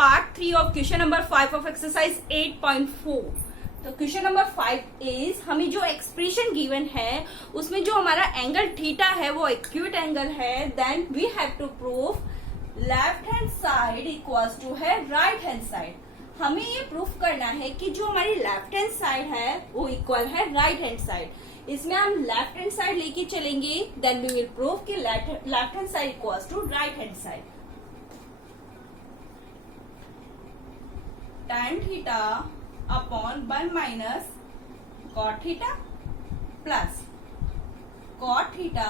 Part 3 of question number 5 of exercise 8.4। तो question number 5 is हमें जो एक्सप्रेशन गिवन है उसमें जो हमारा एंगल थीटा है वो एक्यूट एंगल है, then we have to prove left hand side equals to है राइट हैंड साइड। हमें ये प्रूफ करना है कि जो हमारी लेफ्ट हैंड साइड है वो इक्वल है राइट हैंड साइड। इसमें हम लेफ्ट हैंड साइड लेके चलेंगे, देन वी विल प्रूव कि left hand side equals to right hand side. tan theta upon 1 minus cot theta plus cot theta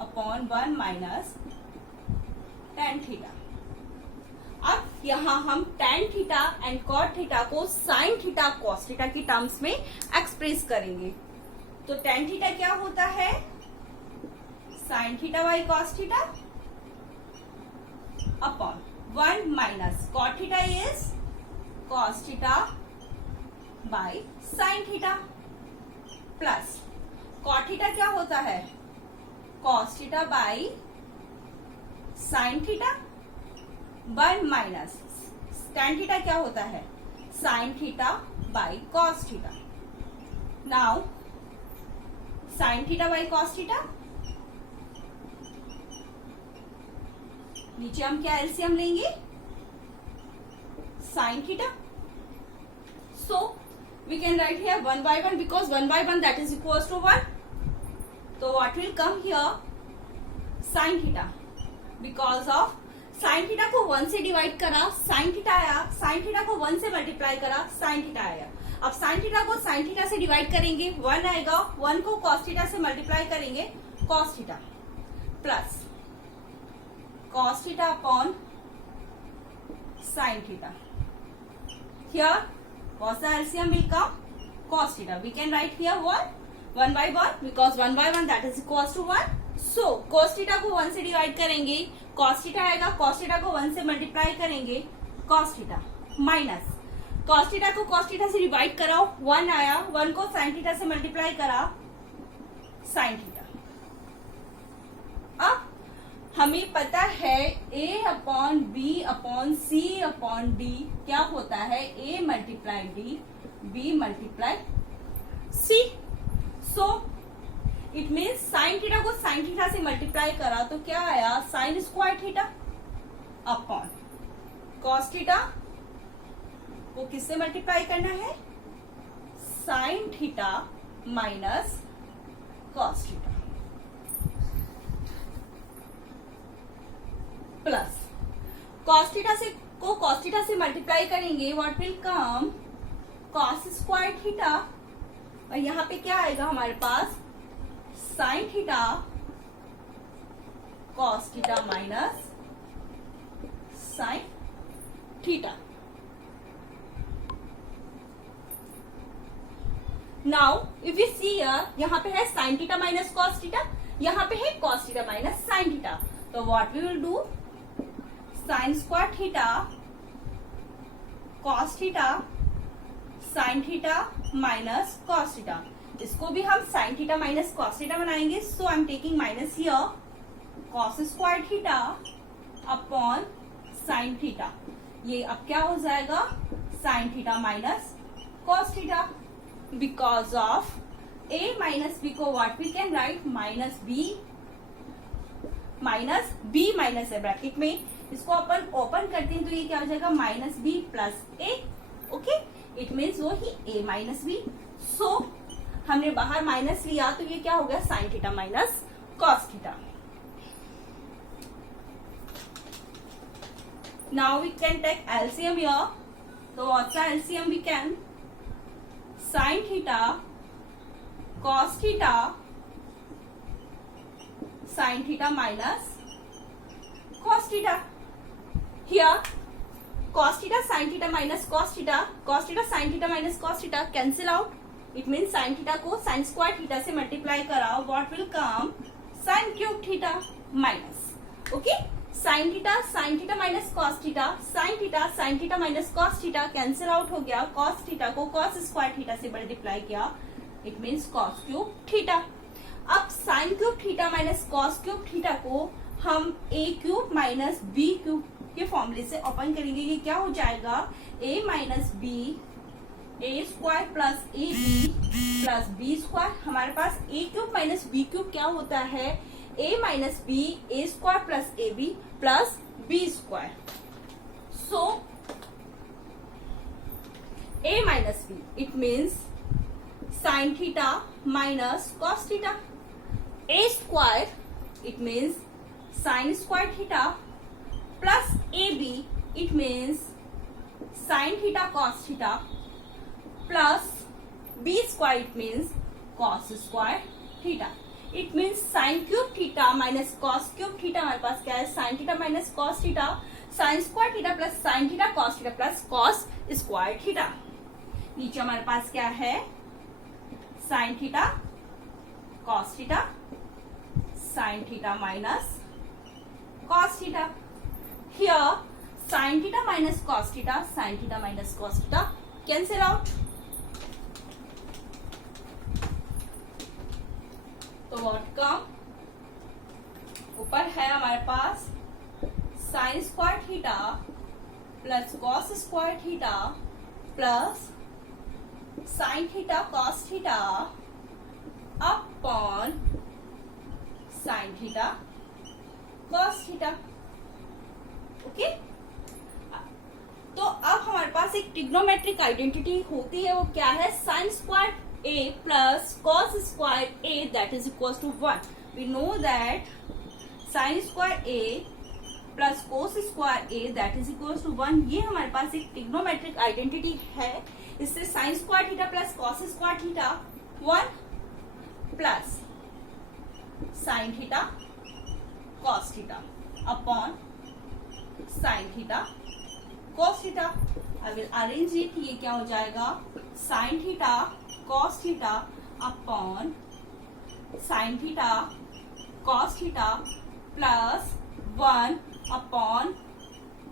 upon 1 minus tan theta. अब यहाँ हम tan theta and cot theta को sin theta cos theta की terms में express करेंगे। तो tan theta क्या होता है? sin theta by cos theta upon 1 minus cot theta is cos theta by sin theta plus cot theta क्या होता है? cos theta by sin theta 1 minus tan theta क्या होता है? sin theta by cos theta. Now sin theta by cos theta, नीचे हम क्या LCM लेंगे? sin theta. So we can write here 1 by 1 because 1 by 1 that is equals to 1. So what will come here? sin theta. Because of sin theta को 1 से divide करा sin theta आया, sin theta को 1 से multiply करा sin theta आया। अब sin theta को sin theta से डिवाइड करेंगे 1 आएगा, 1 को cos theta से मल्टीप्लाई करेंगे cos theta plus cos theta upon sin theta। Here, cos the LCM will come cos theta. We can write here what? 1 by 1 because 1 by 1 that is equals to 1. So, cos theta को 1 से divide करेंगे, cos theta आएगा, cos theta को 1 से multiply करेंगे cos theta minus cos theta को cos theta से divide कराओ 1 आया, 1 को sin theta से मल्टीप्लाई करा sin theta। अब हमें पता है a upon B upon C upon D क्या होता है? a multiply D, b multiply C. So it means sine theta को साइन थीटा से मल्टीप्लाई करा तो क्या आया? Sine square theta upon cos theta को किससे मल्टीप्लाई करना है? Sine theta minus cos theta plus cos theta से को cos थीटा से मल्टीप्लाई करेंगे, what will come? cos square theta और यहाँ पे क्या आएगा हमारे पास? sin theta cos theta minus sin theta. Now if you see यहाँ पे है sin theta minus cos theta, यहाँ पे है cos theta minus sin theta. तो what we will do? Sine square theta cos theta sine theta minus cos theta, इसको भी हम sine theta minus cos theta बनाएंगे। So I am taking minus here cos square theta upon sine theta. ये अब क्या हो जाएगा? Sine theta minus cos theta because of A minus B को what we can write? Minus B minus है bracket में, इसको अपन ओपन करते हैं तो ये क्या हो जाएगा? Minus B plus A. Okay, it means वो ही ए माइनस बी। सो हमने बाहर माइनस लिया तो ये क्या हो गया? Sine theta minus cos theta. Now we can take LCM here. तो what's the LCM we can? Sine theta cos theta sine theta minus cos theta। Here cos theta sin theta minus cos theta sin theta minus cos theta cancel out। It means sin theta को sin square theta से multiply कराओ, what will come? sin cube theta minus okay sin theta minus cos theta sin theta minus cos theta cancel out हो गया। cos theta को cos square theta से multiply किया, it means cos cube theta। अब sin cube theta minus cos cube theta को हम a cube minus b cube ये फॉर्मूले से ओपन करेंगे, ये क्या हो जाएगा, a minus B A square plus A B plus B square. हमारे पास A cube minus B cube क्या होता है, a minus B A square plus A B plus B square. So a minus B it means sine theta minus cos theta, a square it means sine square theta plus A B it means sine theta cos theta plus B square it means cos square theta. It means sine cube theta minus cos cube theta, हमारे पास क्या है, sine theta minus cos theta, sine square theta plus sine theta cos theta plus cos square theta. नीचे हमारे पास क्या है, sine theta cos theta, sine theta minus cos theta. Here sine theta minus cos theta, sine theta minus cos theta cancel out. तो what come, ऊपर है हमारे पास sine square theta plus cos square theta plus sine theta cos theta upon sine theta cos theta. Okay, तो अब हमारे पास एक trigonometric identity होती है, वो क्या है, sine square a plus cos square a that is equals to 1. We know that sin square a plus cos square a that is equals to 1. ये हमारे पास एक ट्रिग्नोमेट्रिक आइडेंटिटी है। इससे sin square theta plus cos square theta 1 plus sin theta cos theta upon sin theta cos theta. I will arrange it, ये क्या हो जाएगा, sin theta cos theta upon sine theta cos theta plus 1 upon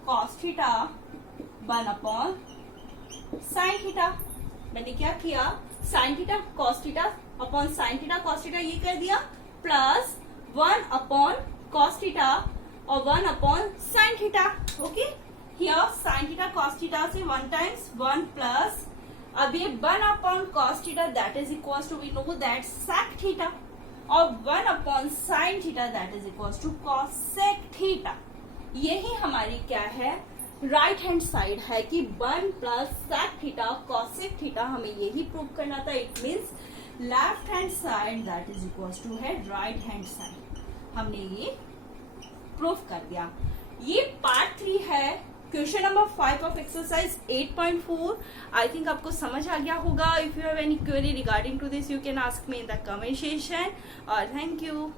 cos theta 1 upon sine theta. मैंने क्या किया, sign theta cos theta upon sine theta cos theta ये कर दिया, प्लस 1 अपॉन cos थीटा और 1 upon sine theta. Okay, here sine theta cos theta से 1 times 1 plus, अब ये 1 upon cos theta that is equals to, we know that sec theta, और 1 upon sine theta that is equals to cosec theta. यही हमारी क्या है, right hand side है कि 1 plus sec theta cosec theta, हमें यही prove करना था। It means left hand side that is equals to है राइट हैंड साइड, हमने ये प्रूव कर दिया। ये पार्ट 3 है, question number 5 of exercise 8.4। I think आपको समझ आ गया होगा। If you have any query regarding to this you can ask me in the comment section, और थैंक यू।